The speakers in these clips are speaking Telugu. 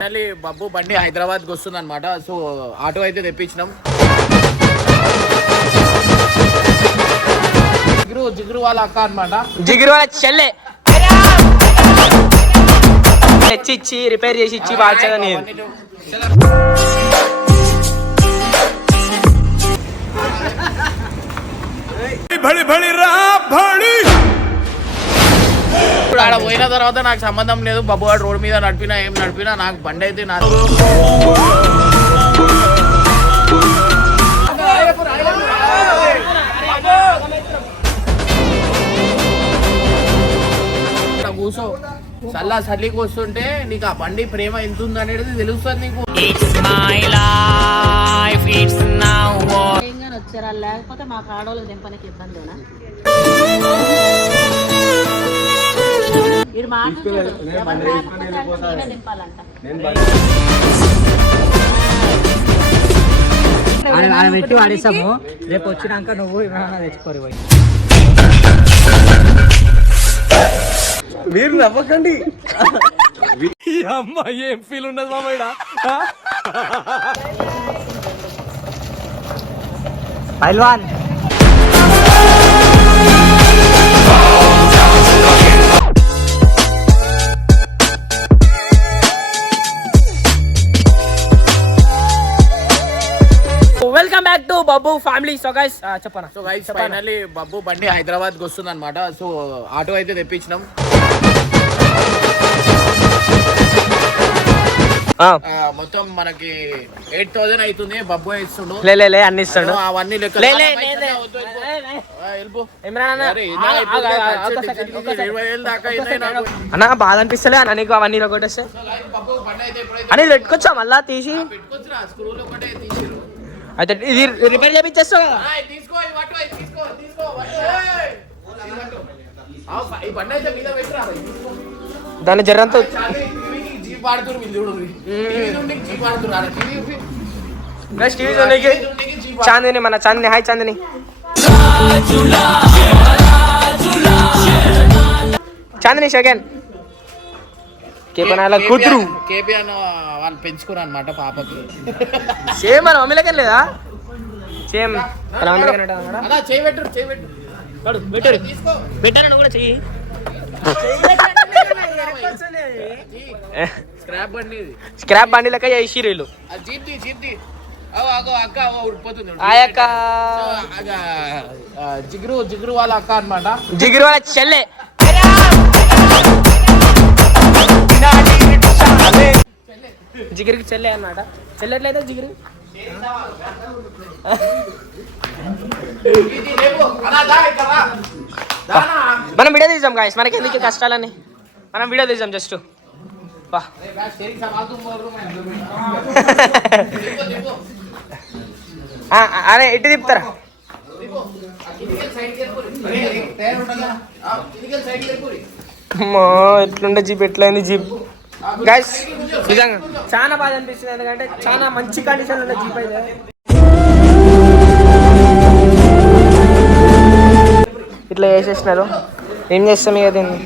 ఫైనల్లీ బబ్బు బండి హైదరాబాద్కి వస్తుంది అనమాట సో ఆటో అయితే తెప్పించినాం. జిగురు జిగురు వాళ్ళ అక్క అనమాట జిగిరి వాళ్ళ చెల్లె. తెచ్చి ఇచ్చి రిపేర్ చేసి ఇచ్చి బాగా నేను. ఇప్పుడు ఆడ పోయిన తర్వాత నాకు సంబంధం లేదు. బబ్బు వాడు రోడ్ మీద నడిపినా ఏం నడిపినా నాకు బండి అయితే నా కూర్చో చల్లా చల్లికి వస్తుంటే నీకు ఆ బండి ప్రేమ ఎంత ఉంది అనేది తెలుస్తుంది నీకు వచ్చారా? లేకపోతే మాకు ఆడవాళ్ళకి దింపడానికి ఇబ్బందేనా? ఆయన పెట్టి వాడేసాము. రేపు వచ్చినాక నువ్వు ఏమైనా తెచ్చుకోరు పోయి. మీరు నవ్వకండి. అమ్మా ఏం ఫీల్ ఉండదు ఉన్నది ఇక్కడ పైల్వాన్. బబ్బు ఫ్యామిలీ సో గైస్ చెప్పనా? సో గైస్ ఫైనల్లీ బబ్బు బండి హైదరాబాద్కు వస్తుంది అనమాట సో ఆటో అయితే తెప్పించినాం. మొత్తం మనకి ఎయిట్ థౌసండ్ అవుతుంది. బబ్బు ఇస్తుండు లే లే అన్ని ఇస్తాడు అవన్నీ లెక్క అన్న బాధ అనిపిస్తలే అన్న నీకు అవన్నీ ఒకటేస్తే అని పెట్టుకోవచ్చా మళ్ళా తీసి? అయితే ఇది రిపేర్ చేపించేస్తావు కదా తీసుకో తీసుకో తీసుకో దాని జరంతా జీప్ ఆడుతున్నారు మీరు చూడు జీప్ ఆడుతున్నారు ప్లస్ టీవీ చూడడానికి చాందిని మన Chandini hi Chandini Chandini second KP అన్న కూతురు కేపీ అన్న వాళ్ళు పెంచుకున్నారు అనమాట పాపకు. సేమ్ మన అమ్మలేకం లేదా? సేమ్. అలా చేయబెట్టు కూడా చెయ్యి. స్క్రాప్ బండి లెక్క చేసి జిగురు జిగురు వాళ్ళ అక్క అనమాట జిగురు వాళ్ళ చెల్లె. జిగిరికి చెల్లె అన్నమాట చెల్లెట్లయితే జిగిరి. మనం వీడియో తీసాం గాయస్ మనకి ఎందుకు కష్టాలని? మనం వీడియో తీసాం జస్ట్ అరే ఎట్టి తిప్పుతారా? ఎట్లుండే జీప్ ఎట్లయింది జీప్? గైస్ నిజంగా. చాలా బాధ అనిపిస్తుంది ఎందుకంటే చాలా మంచి కండిషన్ ఉన్న జీప్ అయితే. ఇట్లా వేసేసినారు ఏం చేస్తాం ఇక దీన్ని?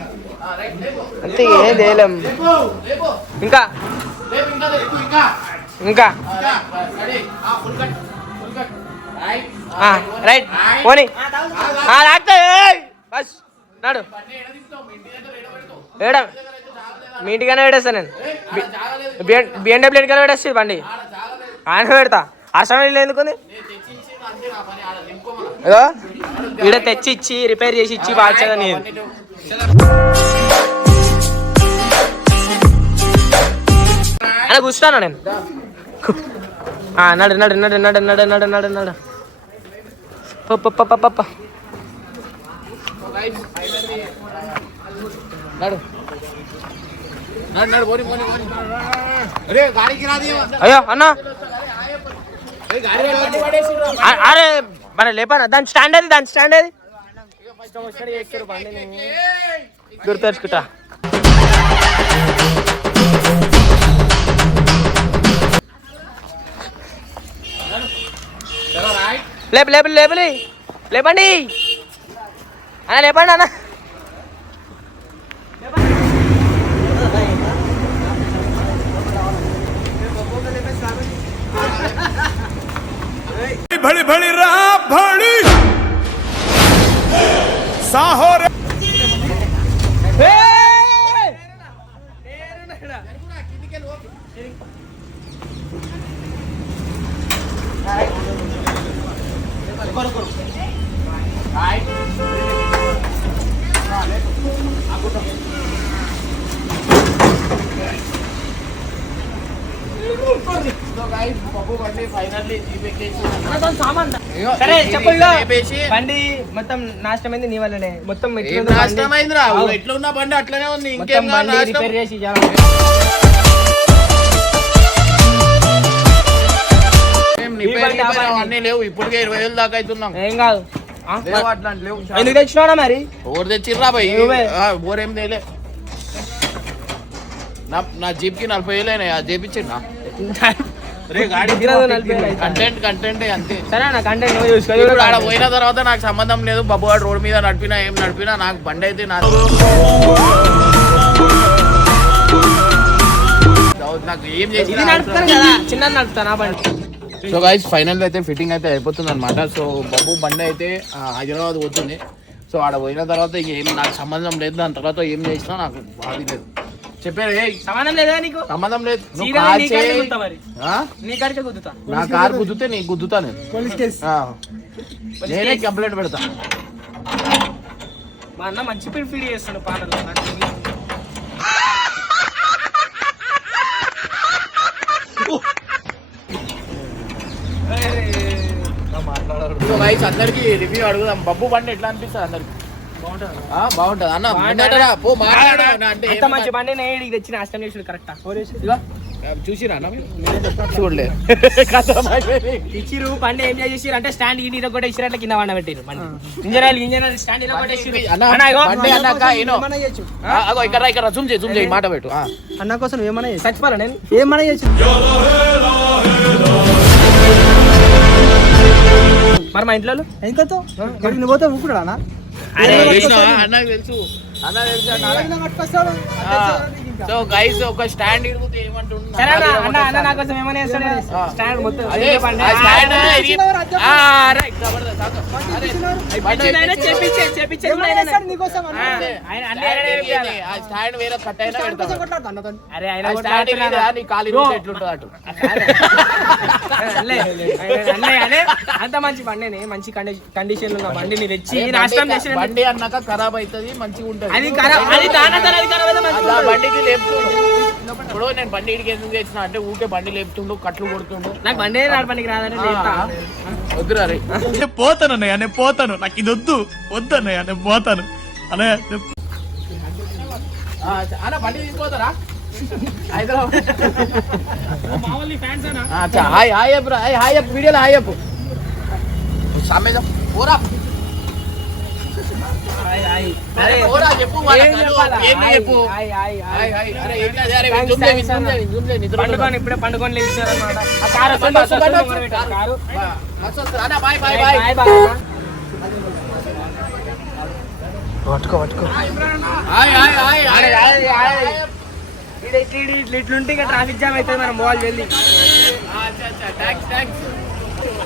అంతే ఏం చేయలేం. ఇంకా? ఇంకా? రైట్. పోనీ. బస్ నాడు. మీ ఇంటికనే పెట్టేస్తా నేను. ఆడ జాగలేదు బిఎండబ్ల్యూ ఎన్నికలు పెట్టేస్తుంది బండి. ఆయన పెడతా. అసలు ఇల్లు ఎందుకుంది? నేను తెచ్చి తెచ్చి ఇచ్చి రిపేర్ చేసి ఇచ్చి బాగా నేను అలా కూర్చున్నాను నేను. ఆ, నడు నడు నడు నడు నడు నడు నడు నడు. పప్ప పప్ప పప్ప నడు నడు నడు పోని పోని పోని అరే గాడికి రాది అయ్యో అన్న. అరే మన లేపనా దాని స్టాండ్ అది దాని స్టాండ్ అది గుర్తెచ్చుకుంటా. లేపు లేపు లేపలి. లేపండి. అన్న లేపండి అన్న. ಬಳಿ ಬಳಿ ಸಾಹೋರೆ లేపేసి బండి మొత్తం నాశనమైంది నీ వల్లనే. మొత్తం? నాశనమైందిరా? అవు. ఎట్లా ఉన్న బండి అట్లనే ఉంది. ఇంకేం రిపేర్ చేసి. అవన్నీ లేవు. ఇప్పటికే ఇరవై వేలు దాకా అవుతున్నాం. ఏం కాదు. ఆ? లేవు అట్లాంటి లేవు. ఎందుకు తెచ్చినావునా మరి? ఓరు తెచ్చిర్రా భయ్ నువ్వే. ఓరేం తేలే. నా నా జీప్కి నలభై వేలు అయినాయి. ఆ జీప్ ఇచ్చిండా? కంటెంట్ కంటెంట్ అంతే. సరే నా కంటెంట్ ఆడ పోయిన తర్వాత నాకు సంబంధం లేదు. బబ్బువాడు రోడ్ మీద నడిపినా ఏం నడిపినా నాకు బండి అయితే నా నాకు ఏం చిన్న నడుపుతాను ఆ బండి. సో గైస్ ఫైనల్ అయితే ఫిట్టింగ్ అయితే అయిపోతుంది అనమాట సో బబ్బు బండి అయితే హైదరాబాద్ పోతుంది. సో ఆడ పోయిన తర్వాత ఇంక ఏం నాకు సంబంధం లేదు. దాని తర్వాత ఏం చేసినా నాకు బాధ లేదు. చెప్పారు ఏ సమానం లేదా నీకు? సంబంధం లేదు. నువ్వు సీదా కాల్ నీ కాడికే చేయి. గుద్దుతా మరి. ఆ? నీ కాడికే గుద్దుతా. నా కార్ గుద్దుతే నీకు గుద్దుతా నేను. ఆ. నేనే కంప్లైంట్ పెడతా. మా అన్న మంచి ఫీడ్ ఫీడ్ చేస్తాడు పాటలు నాకు తెలియదు. సో గైస్ అందరికి రివ్యూ అడుగుదాం. బబ్బు బండి ఎట్లా అనిపిస్తుంది అందరికి? బాగుంటది. అన్న ముందటరా, పో మాట్లాడు అంటే అంత మంచి బండి నేను తెచ్చిన అష్టం చేసాడు కరెక్ట్? చూసిరా? చూడలే. ఇచ్చిరు బండి ఏం చేసిరు అంటే స్టాండ్ ఈ నీరు కూడా ఇచ్చిరు అట్లా కింద పెట్టిరు బండి. ఇంజనీర్ ఇంజనీర్ స్టాండ్ ఇలా అన్న, ఇగో. బండి అన్నాక ఏనో. అగో ఇక్కడ రా, ఇక్కడ జూమ్ చేయి జూమ్ చేయి మాట పెట్టు. అన్న కోసం ఏమన్నా చేసి చచ్చిపోరా నేను? ఏమన్నా చేసి మరి మా ఇంట్లో ఎంకతో నువ్వు పోతే ఊకుడా అన్న తెలుసు, అన్న తెలుసు సో గైస్ ఒక స్టాండ్ ఇరుగుతే ఏమంటుండు సరే అన్న నా కోసం ఏమైనా చేస్తాడు స్టాండ్ మొత్తం అదే స్టాండ్ ఆ, రైట్, జబర్దస్త్. అరే, కూడా అంతే. ఆయన అన్ని స్టాండ్ ఆయననే ఇరిగి, చేయాలి. ఆ స్టాండ్ వేరే కట్ అయినా పెడతాడు. అరే ఆయన ఆ కూడా స్టాండ్ ఇరిగి, ఆడుతున్నాడు. నీ కాలు ఇరిగితే ఎట్లుంటుంది అటు అల్లే, అల్లే, అల్లే. అంత మంచి బండిని మంచి కండిషన్ ఉన్న బండిని తెచ్చి నాశనం చేసిన బండి అన్నాక ఖరాబ్ అవుతుంది మంచిగా ఉంటది అది ఖరాబ్ అది దాని తర్వాత అది ఖరాబ్ అయితే మంచిగా ఆ ఉంటుంది. బండికి లేపుతుండు. ఇప్పుడు నేను బండి ఇడికి ఎందుకు చేసిన అంటే ఊకే బండి లేపుతుండు కట్లు కొడుతుండు. నాకు బండి నడపనికి రాదని. వద్దురా రే. నేను పోతాను అన్నయ్య నేను పోతాను. నాకు ఇది వద్దు. వద్దు అన్నయ్య నేను పోతాను. అన్నయ్య అన్న బండి తీసుకోతారా Hyderabad. Hi hi. Hi hi వీడియోలో హాయ్ పోరా. పండుకొని ఇప్పుడే పండుకొని లేచారన్నమాట ఆ కారు వస్తుంది, బస్సు, వస్తుంది, బస్సు, ముంగర పెట్టు, కారు వా, మస్తు వస్తుంది. అన్న bye bye bye bye bye అన్న. Hi hi hi hi hi hi ఇది ఇట్లా ఇట్లా ఇట్లా ఇట్లుంటే ఇంకా ట్రాఫిక్ జామ్ అవుతుంది మనం పోవాలి వెళ్ళి అచ్చా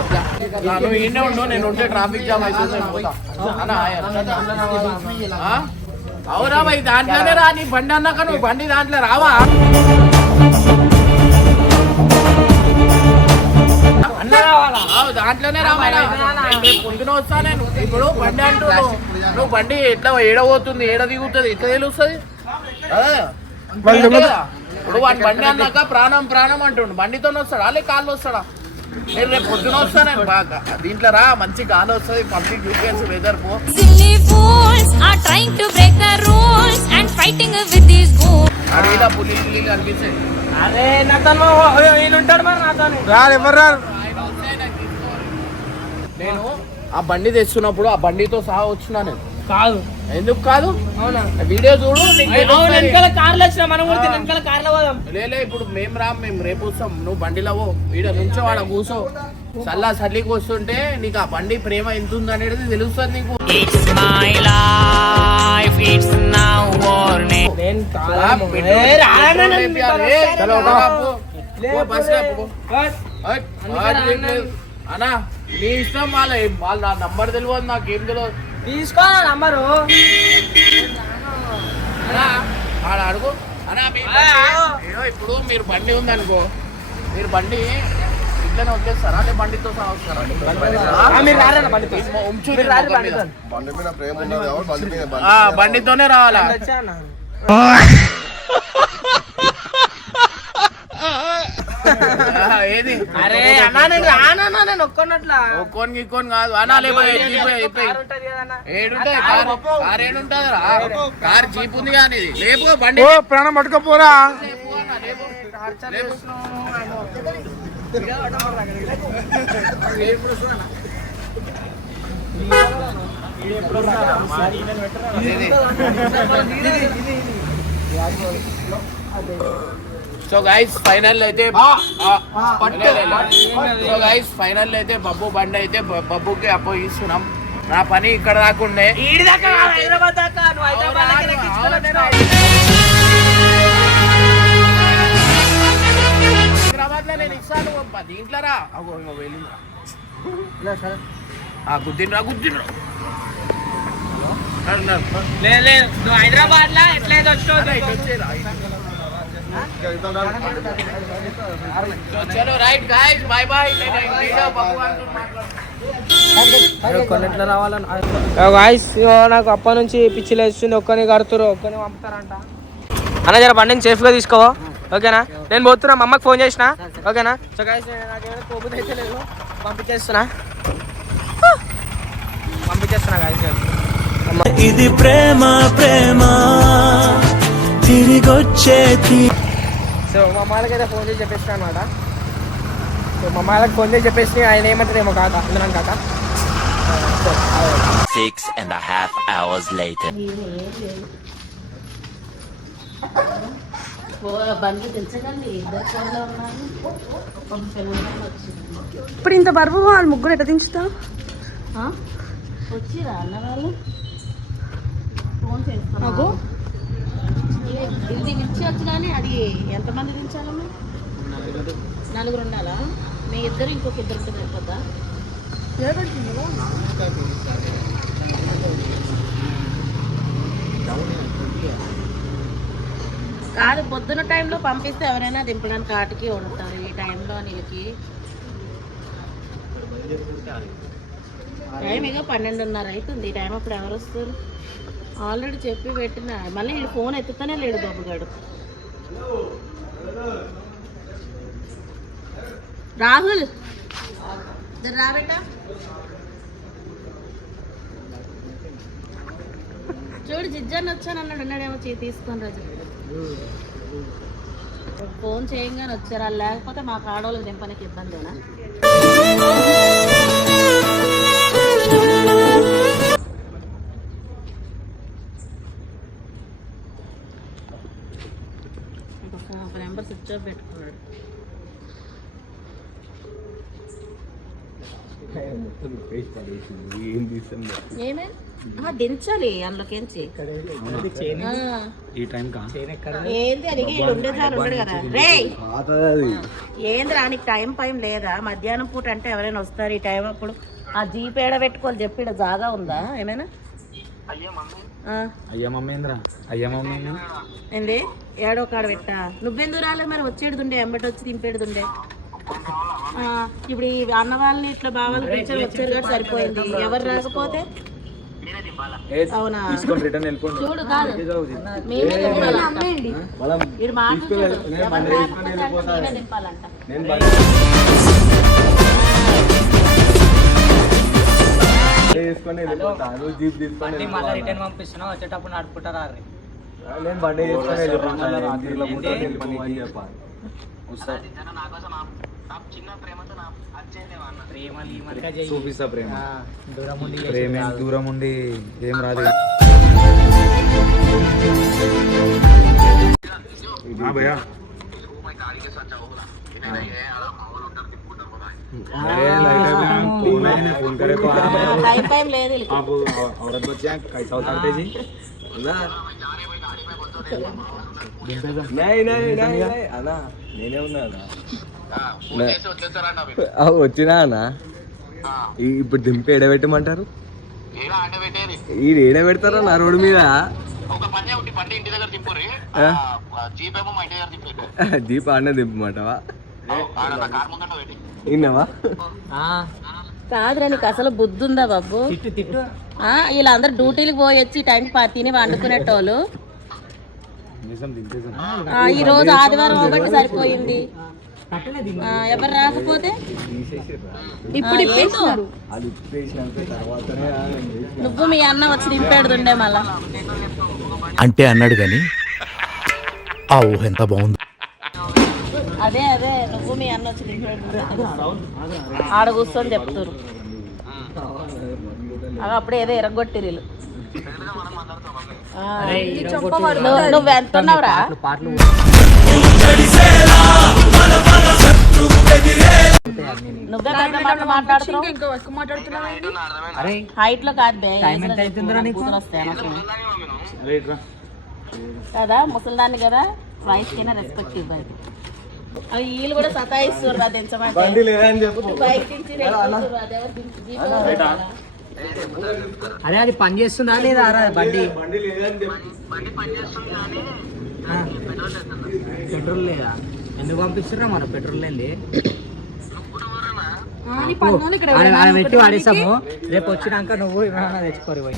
అచ్చా నువ్వు నేను ఉంటే ట్రాఫిక్ జామ్ అవుతుంది అవురా భయ్ దాంట్లోనే రా నీ బండి అన్నాక నువ్వు బండి దాంట్లో రావా? దాంట్లోనే రావాలా పొద్దున వస్తా నేను ఇప్పుడు బండి అంటున్నావు. నువ్వు బండి ఎట్లా ఏడబోతుంది ఏడ దిగుతుంది ఎట్లా తెలుస్తుంది. ఇప్పుడు వాడి బండి అన్నాక ప్రాణం ప్రాణం అంటుండు. బండితో వస్తాడా? లేక కాళ్ళు వస్తాడా? నేను రేపు పొద్దున వస్తాను బాగా దీంట్లో రా మంచి గాలి వస్తుంది పబ్లిక్ యూకేన్స్ వెదర్ పో. అడవిలో పులి పులి అరే నాతోని నేను? ఆ బండి తెస్తున్నప్పుడు ఆ బండితో సహా వచ్చినా నేను. కాదు. ఎందుకు కాదు? అవునా? వీడియో చూడు. వెనకాల కార్లు వచ్చిన మనం కూడా వెనకాల కార్లో పోదాం. లేలే ఇప్పుడు మేము రా మేము రేపు వస్తాం. నువ్వు బండిలో పో. వీడ నుంచో వాడ కూసో. చల్లా చల్లికి వస్తుంటే నీకు ఆ బండి ప్రేమ ఎంత ఉంది అనేది తెలుస్తుంది నీకు. అన్నా నీ ఇష్టం వాళ్ళ వాళ్ళ నా నంబర్ తెలియదు నాకేం తెలియదు. తీసుకో నంబరు. ఆడ అడుగు. ఏదో ఇప్పుడు మీరు బండి ఉందనుకో మీరు బండి ఇట్లనే వచ్చేస్తారా అంటే బండితో వస్తారా? ఆ, మీరు రారన్న బండితో. ఇమ్మ- ఉంచు మీరు నేను రారు ముఖం మీద. బండితో. బండి మీద ప్రేమ ఉన్నది కాబట్టి బండి మీద బండి ఆ, బండితోనే రావాలా వచ్చా అన్న. ఆ, ఏది? అరే అన్నా నేను నేను ఒక్కనట్లా ఒక్కోని గిక్కోని కాదు. అన్నా లేపో చెప్పి కారు ఏడుంటది? కార్ కార్ ఏడుంటది రా? కార్ జీప్ ఉంది కానీ ఇది. లేపు బండి. ప్రాణం పట్టుకపోరా. లేపు అన్న, లేపు. లేపు. సో గైస్ ఫైనల్ అయితే సో గైస్ ఫైనల్ అయితే బబ్బు బండి అయితే బబ్బుకి అప్పగిస్తున్నాం నా పని ఇక్కడ కాదు, హైదరాబాద్లో నేను. ఇస్తాను దీంట్లో రా. గుద్దిండ్రా గుద్దిండ్రా. లేదు హైదరాబాద్ లా ఎట్లయితే వచ్చినావు గాయ్స్ నాకు అప్ప నుంచి పిచ్చి లేస్తుంది ఒక్కని కడుతురు ఒక్కని పంపుతారంట అన్న జర బండిని సేఫ్గా తీసుకోవా ఓకేనా నేను పోతున్నా మా అమ్మకి ఫోన్ చేసిన ఓకేనా సో గాయస్ నాకేమైనా కోపం అయితే లేదు పంపించేస్తున్నా పంపించేస్తున్నా గాయస్ ఇది ప్రేమ ప్రేమ. తిరిగొచ్చే సో మా అమ్మాయిలకి అయితే ఫోన్ చేసి చెప్పేసిన అనమాట సో మా అమ్మాయిలకు ఫోన్ చేసి చెప్పేసి ఆయన ఏమంటారేమో కాక అందులో కాక. Six and a half hours later. వచ్చింది. ఇప్పుడు ఇంత బరువు వాళ్ళు ముగ్గురు ఆ? వచ్చిరా అన్న వాళ్ళు ఫోన్. చేస్తాను ఇది దించవచ్చు కానీ అది ఎంతమంది దించాలమ్మా? నలుగురు ఉండాలా మీ ఇద్దరు ఇంకొక ఇద్దరు ఉంటే సరిపోద్దా? కాదు పొద్దున టైంలో పంపిస్తే ఎవరైనా దింపడానికి ఆటకి ఉంటారు ఈ టైంలో నీళ్ళకి. టైం ఇక పన్నెండున్నర అవుతుంది ఈ టైం అప్పుడు ఎవరు వస్తారు? ఆల్రెడీ చెప్పి పెట్టిన. మళ్ళీ వీడు ఫోన్ ఎత్తుతానే లేడు బాబుగాడు. రాహుల్. రాబెట్ట చూడు జిజ్జాన్ని వచ్చాను అన్నాడు. ఉన్నాడేమో చీ తీసుకొని రాజు. ఫోన్ చేయంగానే వచ్చారా. లేకపోతే మాకు ఆడవాళ్ళకి దింపడానికి ఇబ్బందేనా? స్విచ్ ఆఫ్ పెట్టుకున్నాడు దించాలి అందులోకించి ఆ. ఏంది అడిగి ఉండేదారు ఉండడు కదా. రే ఏంది రా నీకు టైం పైం లేదా? మధ్యాహ్నం పూట అంటే ఎవరైనా వస్తారు ఈ టైం అప్పుడు. ఆ జీప్ ఏడ పెట్టుకోవాలి చెప్పి ఈడ జాగా ఉందా? ఏమైనా. అయ్యా మమ్మేంద్ర అయ్యా మమ్మీ ఏంది ఏడో కాడ పెట్టా నువ్వెందుకు రాలే మరి వచ్చేడుతుండే ఎంబటి వచ్చి దింపేడుతుండే ఆ, ఇప్పుడు ఈ అన్న వాళ్ళని ఇట్లా బావాలు పిలిచారు వచ్చారు కాబట్టి సరిపోయింది ఎవరు రాకపోతే అవునా చూడు కాదు మేమే దింపాలా? వీడు మాట్లాడు ఎవరు రాకపోతే మేమే తీసుకొని మళ్ళీ రిటర్న్ వచ్చేటప్పుడు నడుపుకుంటారా రే బండి తీసుకొని ప్రేమ దూరం ఉండి ఏం రాదు భయ్యా फोन है ना फोन करे तो आप టైం టైం లేదు వీళ్ళకి. आप औरत बच्चे हैं कैसा उतारते जी नहीं नहीं नहीं అన్నా నేనే ఉన్నా వచ్చినా అన్న ఇప్పుడు దింపి ఎడబెట్టమంటారు ఏడా ఆట పెట్టేది ఈ ఎడబెడతారా నా రోడ్డు మీద ఒక పని ఒకటి బండి ఇంటి దగ్గర తిప్పుర్రి జీప్ ఏమో మా ఇంటి దగ్గర తిప్పి దీప అన్న దింపమంటావా విన్నావా కాదురా నీకు అసలు బుద్ధి ఉందా బాబు వీళ్ళందరూ డ్యూటీలకు పోయి వచ్చి టైంకి పా- తిని వండుకునేటోళ్ళు ఈ రోజు ఆదివారం ఒకటి సరిపోయింది. ఎవరు రాకపోతే? ఇప్పుడు నువ్వు మీ అన్న వచ్చి దింపేడుతుండే మళ్ళా. అంటే అన్నాడు గాని ఆ ఊహ ఎంత బాగుంది. అదే అదే నువ్వు మీ అన్న వచ్చి ఆడ కూర్చొని చెప్తారు అవి అప్పుడే ఏదో. ఆ, నువ్వు పాటలు పెద్ద మాటలు మాట్లాడుతున్నావు? హైట్లో కాదు బే. కదా ముసలిదాన్ని కదా వయసు కైనా రెస్పెక్ట్ ఇవ్వాలి వీళ్ళు కూడా సతాయిస్తారు అది ఎంచమంటే అరే అది పని చేస్తుందా లేదా బండి? బండి లేదని చెప్పు. ఆ, పెట్రోల్ లేదా? ఎందుకు పంపిస్తున్నా మన పెట్రోల్ లేని పెట్టి వాడేసాము. రేపు వచ్చినాక నువ్వు ఏమైనా తెచ్చుకోరు పోయి.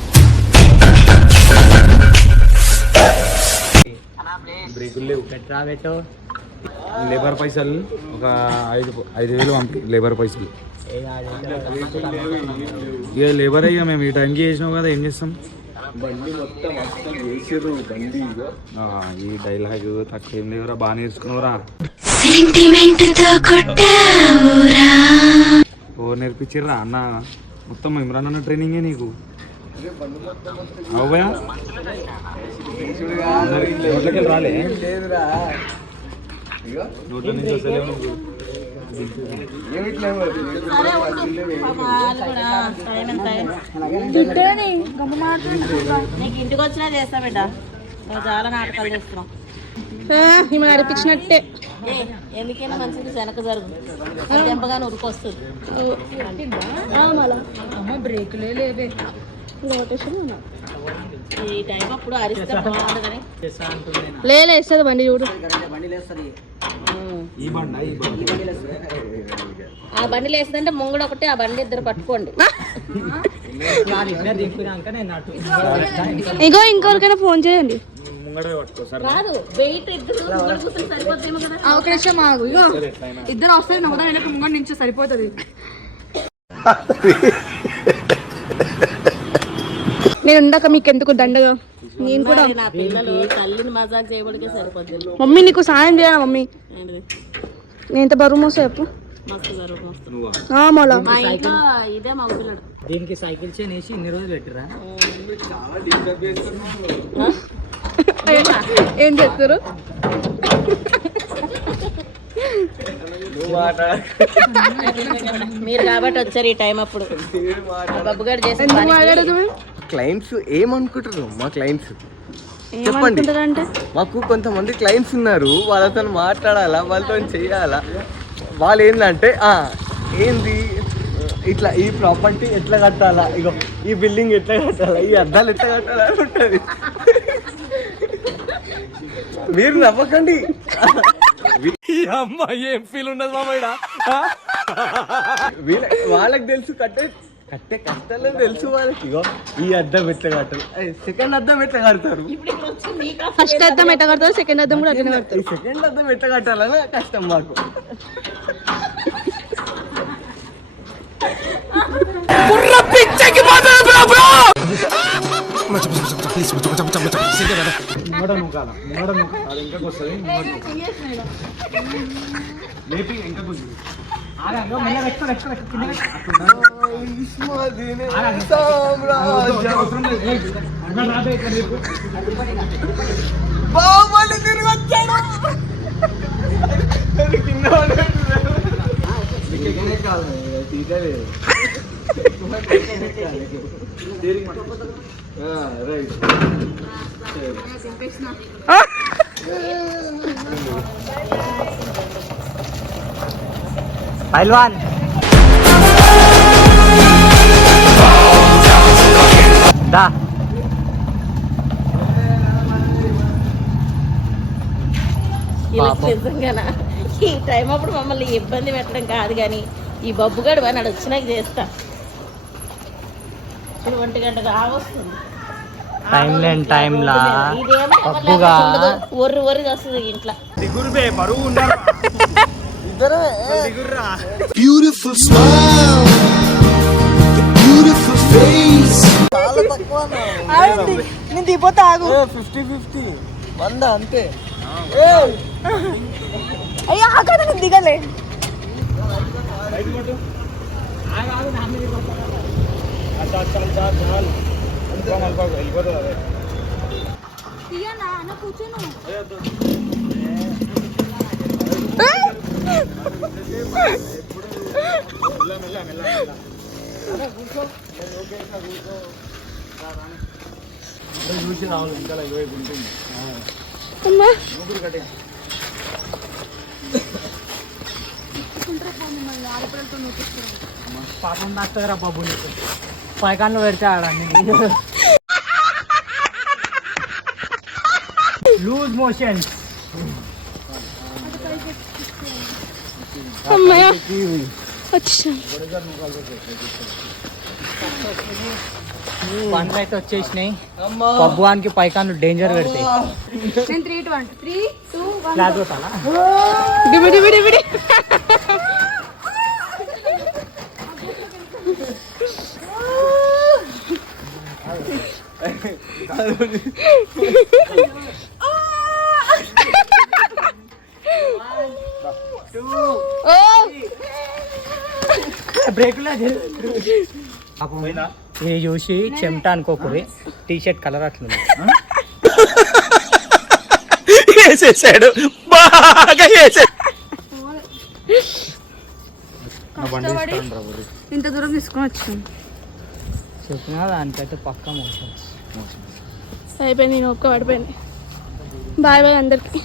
బ్రేకులు లేవు. పెట్రా పెట్టు. లేబర్ పైసలు ఒక ఐదు ఐదు వేలు పంపి లేబర్ పైసలు. ఇక లేబర్ అయ్యా మేము ఈ టైంకి చేసినాం కదా ఏం చేస్తాం? బండి మొత్తం బండి ఈ డైలాగ్ తక్కువ ఏం లేవురా బాగా నేర్చుకున్నావురా. ఓ నేర్పించిర్రా అన్న? మొత్తం ఇమ్రాన్ అన్న ట్రైనింగే నీకు? రాలే. నోట్ల నుంచి మాట్లాడుతున్నా నీకు ఇంటికి వచ్చినా చేస్తా బిడ్డ. చాలా నాటకాలు చేస్తున్నావు. ఈమె నడిపించినట్టే ఏ, ఎందుకైనా మంచిది వెనక జరుగు. దెబ్బగానే ఉరికొస్తుంది. అమ్మ బ్రేకులే లేవే. లోటేషన్ ఈ టైం అప్పుడు అరిస్తే వేస్తుంది బండి చూడు. ఈ బండ ఈ బండి. ఆ బండిలో వేస్తుందంటే ముంగడు ఒకటి ఆ బండి ఇద్దరు పట్టుకోండి. ఇగో ఇంకొకరికైనా ఫోన్ చేయండి. ముంగడే పట్టుకో సార్. కాదు వెయిట్ ఇద్దరు ఇగో ఇద్దరు వస్తే నవ్వుతా వెనక ముంగడు నుంచి సరిపోతుంది. నేను ఇందాక మీకు ఎందుకు దండగా? నేను కూడా. మరి నా పిల్లలు తల్లిని మజాక్ చేయబడికే సరిపోతుంది మమ్మీ నీకు సాయం చేయాలా మమ్మీ? నేను ఎంత బరువు మోసా చెప్పు. మా పిల్లడు. దీనికి సైకిల్ చైన్ వేసి ఇన్ని రోజులు పెట్టిరా? ఏం చెప్తారు మీరు కాబట్టి వచ్చారు ఈ టైం అప్పుడు. ఎందుకు పనికి మాట్లాడదు? క్లయింట్స్ ఏమనుకుంటారు? మా క్లయింట్స్ చెప్పండి. మాకు కొంతమంది క్లయింట్స్ ఉన్నారు. వాళ్ళతో మాట్లాడాలా? వాళ్ళతో చేయాలా? వాళ్ళు ఏంటంటే "ఆ, ఏంది? ఇట్లా ఈ ప్రాపర్టీ ఎట్లా కట్టాలా? ఇగో ఈ బిల్డింగ్ ఎట్లా కట్టాలా? ఈ అద్దాలు ఎట్లా కట్టాలా? అని ఉంటుంది. మీరు నవ్వకండి. అమ్మాయి ఏం ఫీల్ ఉండదు మామయ్య వీళ్ళ వాళ్ళకి తెలుసు కట్టే కట్టే కష్టాలే తెలుసు వాళ్ళకి. ఇగో ఈ అద్దం ఎట్లా కట్టాలి సెకండ్ అద్దం ఎట్లా కడతారు? ఫస్ట్ అద్దం ఎట్ట కడతారు? సెకండ్ అద్దం కూడా అట్లనే కడతారు. సెకండ్ అద్దం ఎట్లా కట్టాలని కష్టం మాకు. ఇంకా వస్తుంది లేపి తిరిగి వచ్చాడు కింద రైట్ పైల్వాన్. దా. నిజంగానా? ఈ టైం అప్పుడు మమ్మల్ని ఇబ్బంది పెట్టడం కాదు కానీ ఈ బబ్బుగాడు వాడు వచ్చినాక చేస్తా. ఇప్పుడు ఒంటి గంట కావస్తుంది టైం లేని టైంలా ఇదేమో. ఒర్రు ఒర్రి వస్తుంది ఇంట్లో. బ్యూటిఫుల్ స్మైల్ బ్యూటిఫుల్ ఫేస్ నేను దిగిపోతా ఆగు. ఫిఫ్టీ ఫిఫ్టీ వంద అంతే. అయ్యా ఆగదు నేను దిగలే. కూర్చోను. చూసి రావాలి ఇంకా ఇరవై ఉంటుంది పాపం డాక్టర్ బాబు నీకు పైకాన్లు పెడితే ఆడండి లూజ్ మోషన్స్ అమ్మయ్య. వచ్చా పండ్లు అయితే వచ్చేసినాయి. పబ్బువానికి పైకాన్లు డేంజర్ పెడతాయి. టూ త్రీ టూ వన్ ఇది చూసి చెమట అనుకోకూరి. టీ షర్ట్ కలర్ అట్లుంది. వేసేసాడు. బాగా వేసాడు కష్టపడి ఇంత దూరం తీసుకొని వచ్చాను. చెప్పినా దానికైతే పక్కా మోషన్స్ అయిపోయింది నేను ఒక్క పడిపోయింది. బాయ్ బాయ్ అందరికి.